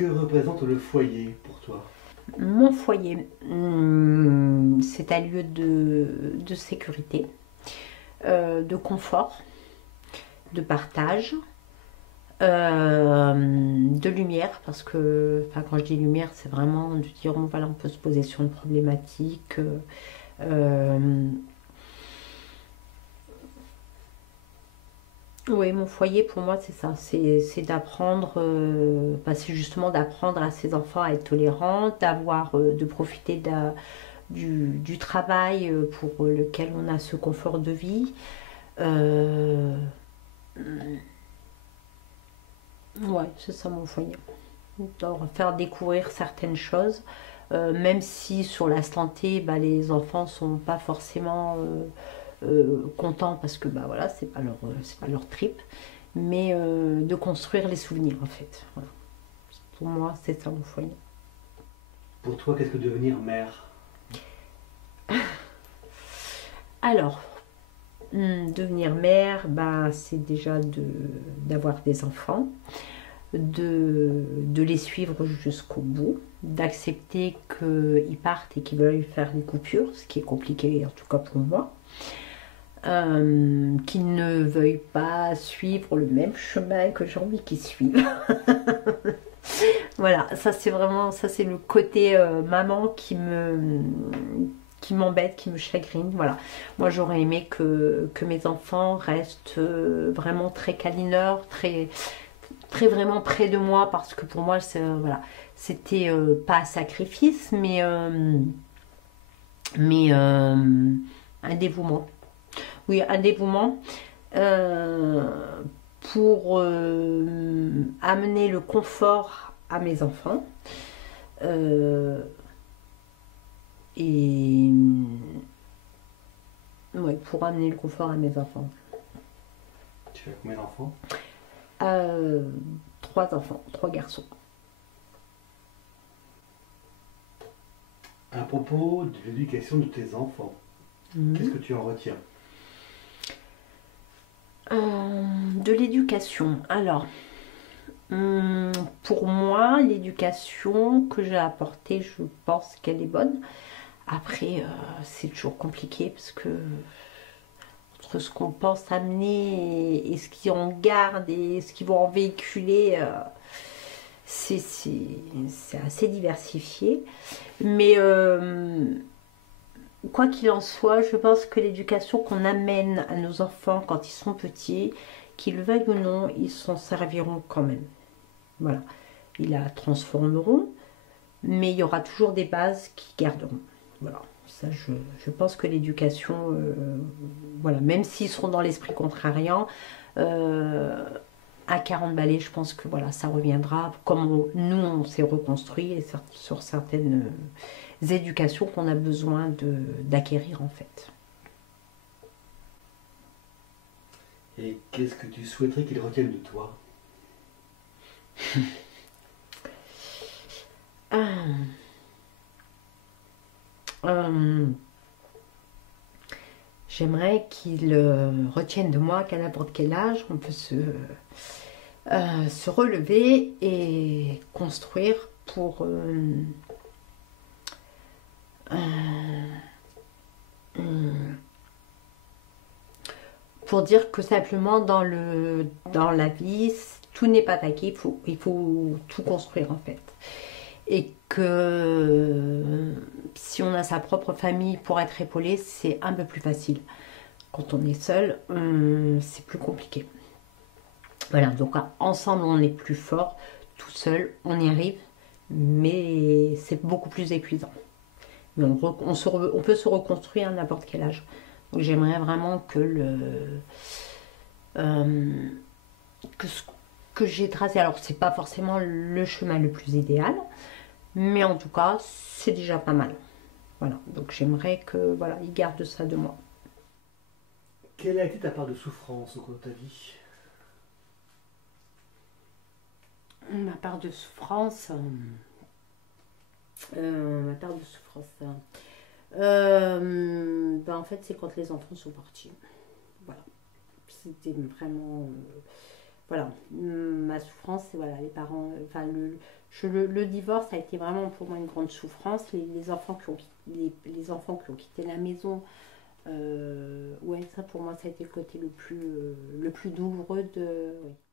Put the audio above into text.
Que représente le foyer pour toi? Mon foyer, c'est un lieu de sécurité, de confort, de partage, de lumière, parce que enfin, quand je dis lumière, c'est vraiment de dire bon, voilà, on peut se poser sur une problématique. Oui, mon foyer pour moi c'est ça, c'est d'apprendre, c'est justement d'apprendre à ses enfants à être tolérants, de profiter du travail pour lequel on a ce confort de vie. Euh, ouais, c'est ça mon foyer. Leur faire découvrir certaines choses, même si sur la santé, les enfants sont pas forcément contents parce que voilà, c'est pas leur trip, mais de construire les souvenirs en fait. Voilà. Pour moi, c'est ça mon foyer. Pour toi, qu'est-ce que devenir mère? Alors, devenir mère, c'est déjà d'avoir des enfants, de les suivre jusqu'au bout, d'accepter qu'ils partent et qu'ils veuillent faire des coupures, ce qui est compliqué en tout cas pour moi, qu'ils ne veuillent pas suivre le même chemin que j'ai envie qu'ils suivent. Voilà, ça c'est le côté maman qui m'embête, qui me chagrine. Voilà, moi j'aurais aimé que mes enfants restent vraiment très câlineurs, très vraiment près de moi, parce que pour moi voilà, c'était pas un sacrifice, mais un dévouement. Oui, un dévouement pour amener le confort à mes enfants et ouais, pour amener le confort à mes enfants. Tu as combien d'enfants? 3 enfants, 3 garçons. À propos de l'éducation de tes enfants, qu'est-ce que tu en retiens? De l'éducation. Alors, pour moi, l'éducation que j'ai apportée, je pense qu'elle est bonne. Après, c'est toujours compliqué parce que entre ce qu'on pense amener et ce qu'on garde et ce qu'ils vont en véhiculer, c'est assez diversifié. Mais quoi qu'il en soit, je pense que l'éducation qu'on amène à nos enfants quand ils sont petits, qu'ils le veuillent ou non, ils s'en serviront quand même. Voilà. Ils la transformeront, mais il y aura toujours des bases qui garderont. Voilà. Ça, je pense que l'éducation, voilà, même s'ils seront dans l'esprit contrariant, à 40 balais, je pense que voilà, ça reviendra comme nous, on s'est reconstruit et sur certaines éducations qu'on a besoin d'acquérir en fait. Et qu'est-ce que tu souhaiterais qu'ils retiennent de toi? J'aimerais qu'ils retiennent de moi qu'à n'importe quel âge, on peut se relever et construire pour dire que simplement dans la vie, tout n'est pas acquis, il faut tout construire en fait. Et que si on a sa propre famille pour être épaulé, c'est un peu plus facile. Quand on est seul, c'est plus compliqué. Voilà, donc ensemble on est plus fort, tout seul on y arrive, mais c'est beaucoup plus épuisant. Mais on peut se reconstruire à n'importe quel âge. Donc j'aimerais vraiment que ce que j'ai tracé, alors c'est pas forcément le chemin le plus idéal, mais en tout cas c'est déjà pas mal. Voilà, donc j'aimerais que voilà, ils gardent ça de moi. Quelle a été ta part de souffrance au cours de ta vie? Ma part de souffrance. Ma part de souffrance. En fait, c'est quand les enfants sont partis. Voilà. C'était vraiment. voilà, ma souffrance, c'est voilà, les parents, enfin le divorce a été vraiment pour moi une grande souffrance. Les enfants qui ont, les enfants qui ont quitté la maison, ouais, ça pour moi, ça a été le côté le plus douloureux de. Ouais.